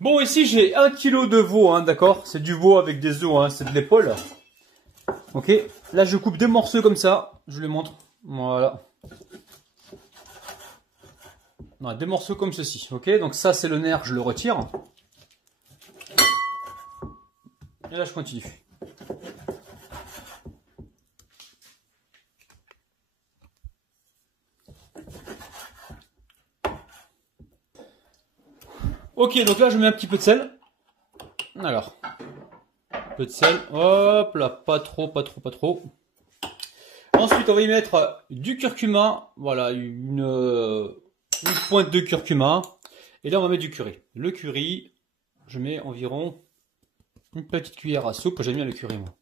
Bon, ici j'ai 1 kg de veau, hein, d'accord? C'est du veau avec des os, hein, c'est de l'épaule. Ok, là je coupe des morceaux comme ça, je vous les montre. Voilà. Non, des morceaux comme ceci, ok? Donc ça c'est le nerf, je le retire. Et là je continue. Ok, donc là je mets un petit peu de sel. Alors, un peu de sel, hop là, pas trop, pas trop, pas trop. Ensuite on va y mettre du curcuma, voilà, une pointe de curcuma. Et là on va mettre du curry. Le curry, je mets environ une petite cuillère à soupe, j'aime bien le curry moi.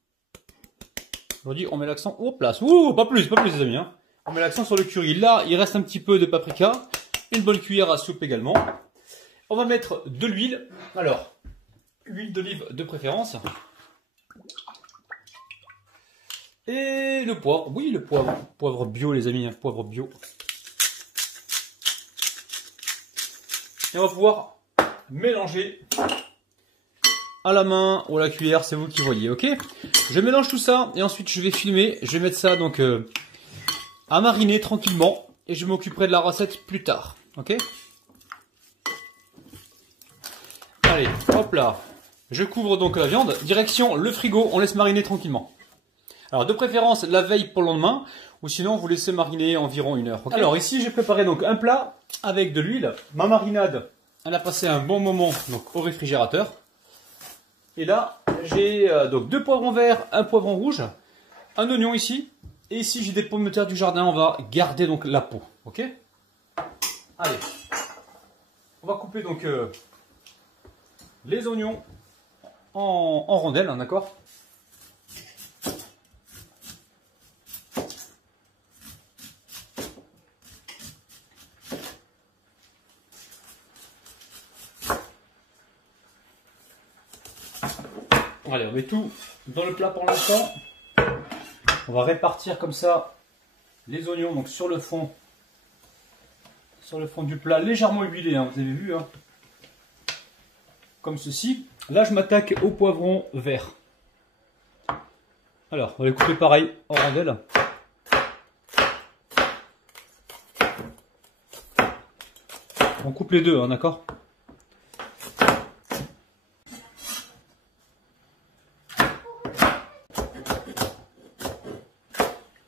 Aujourd'hui on met l'accent, hop là, ouh, pas plus les amis. Hein. On met l'accent sur le curry. Là il reste un petit peu de paprika, une bonne cuillère à soupe également. On va mettre de l'huile. Alors, huile d'olive de préférence. Et le poivre. Oui, le poivre. Poivre bio, les amis. Hein, poivre bio. Et on va pouvoir mélanger à la main ou à la cuillère. C'est vous qui voyez, ok? Je mélange tout ça et ensuite je vais filmer. Je vais mettre ça donc à mariner tranquillement. Et je m'occuperai de la recette plus tard, ok? Allez, hop là, je couvre donc la viande, direction le frigo, on laisse mariner tranquillement. Alors de préférence la veille pour le lendemain, ou sinon vous laissez mariner environ 1 heure. Okay. Alors ici j'ai préparé donc un plat avec de l'huile, ma marinade, elle a passé un bon moment donc au réfrigérateur. Et là j'ai donc 2 poivrons verts, 1 poivron rouge, un oignon ici, et ici j'ai des pommes de terre du jardin, on va garder donc la peau, ok? Allez, on va couper donc... les oignons en rondelles, hein, d'accord? Allez, on met tout dans le plat pour l'instant. On va répartir comme ça les oignons donc sur le fond du plat, légèrement huilé, hein, vous avez vu, hein? Comme ceci. Là, je m'attaque au poivron vert. Alors, on va les couper pareil en rondelles. On coupe les deux, hein, d'accord?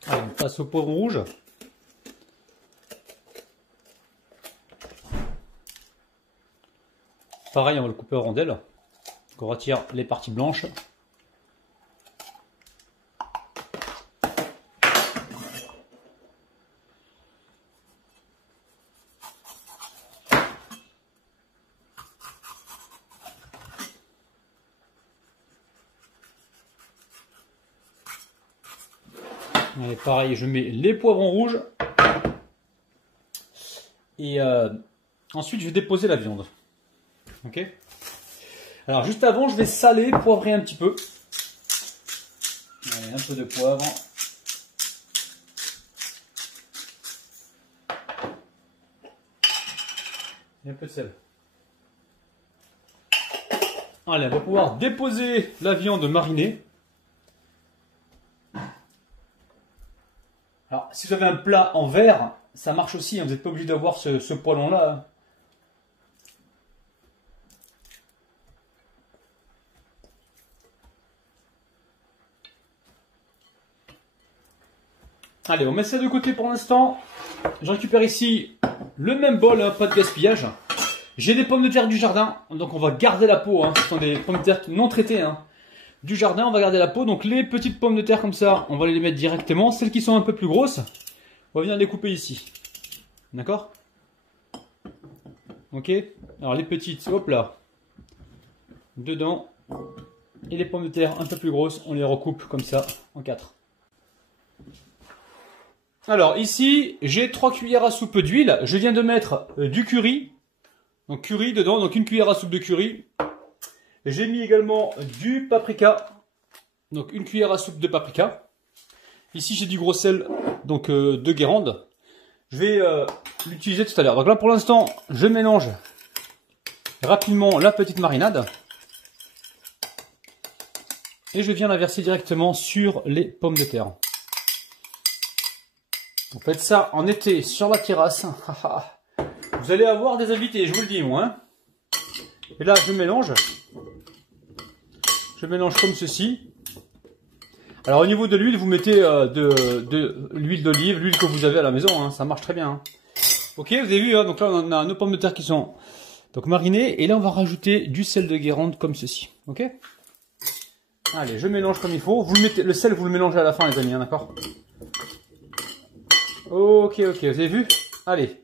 Allez, on passe au poivron rouge. Pareil, on va le couper en rondelles. Donc on retire les parties blanches. Et pareil, je mets les poivrons rouges. Et ensuite, je vais déposer la viande. Ok. Alors juste avant, je vais saler, poivrer un petit peu. Allez, un peu de poivre. Et un peu de sel. Allez, on va pouvoir déposer la viande marinée. Alors, si vous avez un plat en verre, ça marche aussi, hein, vous n'êtes pas obligé d'avoir ce poêlon-là. Hein. Allez, on met ça de côté pour l'instant. Je récupère ici le même bol, hein, pas de gaspillage. J'ai des pommes de terre du jardin, donc on va garder la peau. Hein. Ce sont des pommes de terre non traitées. Hein. Du jardin, on va garder la peau. Donc les petites pommes de terre comme ça, on va les mettre directement. Celles qui sont un peu plus grosses, on va venir les couper ici. D'accord? Ok. Alors les petites, hop là, dedans. Et les pommes de terre un peu plus grosses, on les recoupe comme ça en 4. Alors ici, j'ai 3 cuillères à soupe d'huile. Je viens de mettre du curry. Donc curry dedans, donc 1 cuillère à soupe de curry. J'ai mis également du paprika. Donc 1 cuillère à soupe de paprika. Ici j'ai du gros sel, donc de Guérande. Je vais l'utiliser tout à l'heure. Donc là pour l'instant, je mélange rapidement la petite marinade. Et je viens la verser directement sur les pommes de terre. Vous faites ça en été sur la terrasse. Vous allez avoir des invités, je vous le dis moi. Hein. Et là, je mélange. Je mélange comme ceci. Alors au niveau de l'huile, vous mettez de l'huile d'olive, l'huile que vous avez à la maison. Hein, ça marche très bien. Hein. Ok, vous avez vu, hein, donc là on a nos pommes de terre qui sont donc marinées. Et là on va rajouter du sel de Guérande comme ceci. Ok. Allez, je mélange comme il faut. Vous le mettez, le sel, vous le mélangez à la fin, les amis, hein, d'accord? Ok, vous avez vu? Allez.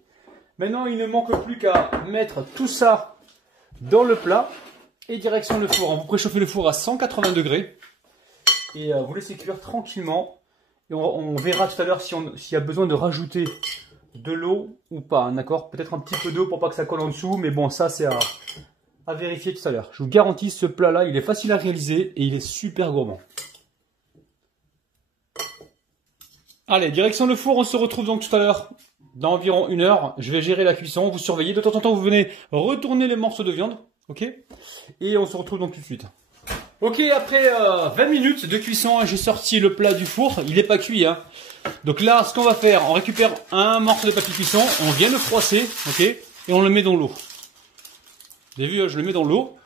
Maintenant, il ne manque plus qu'à mettre tout ça dans le plat et direction le four. Vous préchauffez le four à 180 degrés et vous laissez cuire tranquillement. Et on verra tout à l'heure s'il y a besoin de rajouter de l'eau ou pas, d'accord? Peut-être un petit peu d'eau pour pas que ça colle en dessous, mais bon, ça c'est à vérifier tout à l'heure. Je vous garantis, ce plat-là, il est facile à réaliser et il est super gourmand. Allez, direction le four, on se retrouve donc tout à l'heure dans environ 1 heure. Je vais gérer la cuisson, vous surveillez. De temps en temps, vous venez retourner les morceaux de viande, ok? Et on se retrouve donc tout de suite. Ok, après 20 minutes de cuisson, j'ai sorti le plat du four. Il n'est pas cuit, hein. Donc là, ce qu'on va faire, on récupère un morceau de papier cuisson, on vient le froisser, ok? Et on le met dans l'eau. Vous avez vu, je le mets dans l'eau.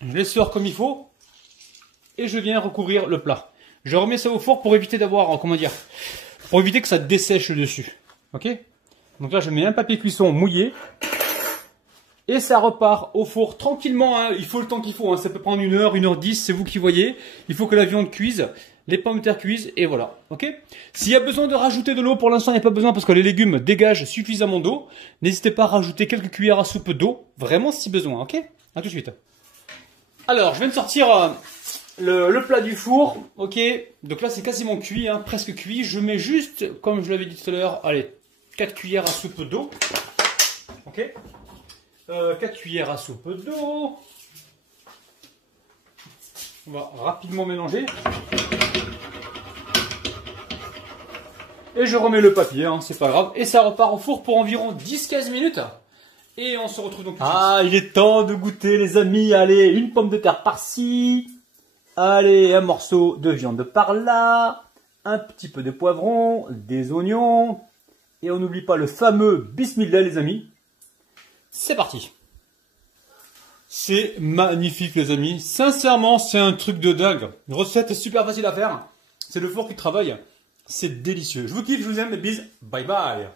Je les sors comme il faut. Et je viens recouvrir le plat. Je remets ça au four pour éviter d'avoir, comment dire, pour éviter que ça dessèche dessus. Ok? Donc là, je mets un papier cuisson mouillé. Et ça repart au four tranquillement. Hein. Il faut le temps qu'il faut. Hein. Ça peut prendre 1 heure, 1h10, c'est vous qui voyez. Il faut que la viande cuise, les pommes de terre cuisent, et voilà. Ok? S'il y a besoin de rajouter de l'eau, pour l'instant, il n'y a pas besoin parce que les légumes dégagent suffisamment d'eau. N'hésitez pas à rajouter quelques cuillères à soupe d'eau, vraiment si besoin. Ok? À tout de suite. Alors, je viens de sortir le plat du four. Ok? Donc là, c'est quasiment cuit, hein, presque cuit. Je mets juste, comme je l'avais dit tout à l'heure, allez, 4 cuillères à soupe d'eau. Ok? 4 cuillères à soupe d'eau. On va rapidement mélanger. Et je remets le papier, hein, c'est pas grave. Et ça repart au four pour environ 10-15 minutes. Et on se retrouve donc. Ah, il est temps de goûter, les amis. Allez, une pomme de terre par-ci. Allez, un morceau de viande par là. Un petit peu de poivron, des oignons. Et on n'oublie pas le fameux bismillah, les amis. C'est parti. C'est magnifique, les amis. Sincèrement, c'est un truc de dingue. Une recette super facile à faire. C'est le four qui travaille. C'est délicieux. Je vous kiffe, je vous aime. Bis. Bye bye.